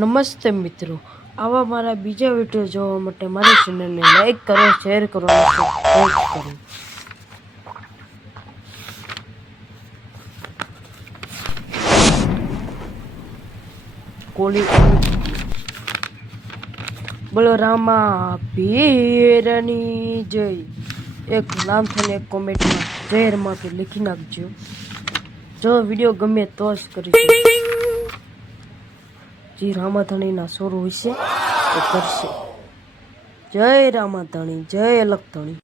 નમસ્તે મિત્રો, આવા મારા બીજા વિડીયો જોવા માટે મારી ચેનલને લાઈક કરો, શેર કરો અને સબસ્ક્રાઇબ કરો. કોલી બોલો રામા પીરની જય. એક નામ થઈને એક કોમેન્ટમાં જય રમાપીર લખી નાખજો. જો વિડીયો ગમે તો જ કરીશું. જે રામાધણીના સોર હોય છે એ કરશે. જય રામાધણી, જય અલગધણી.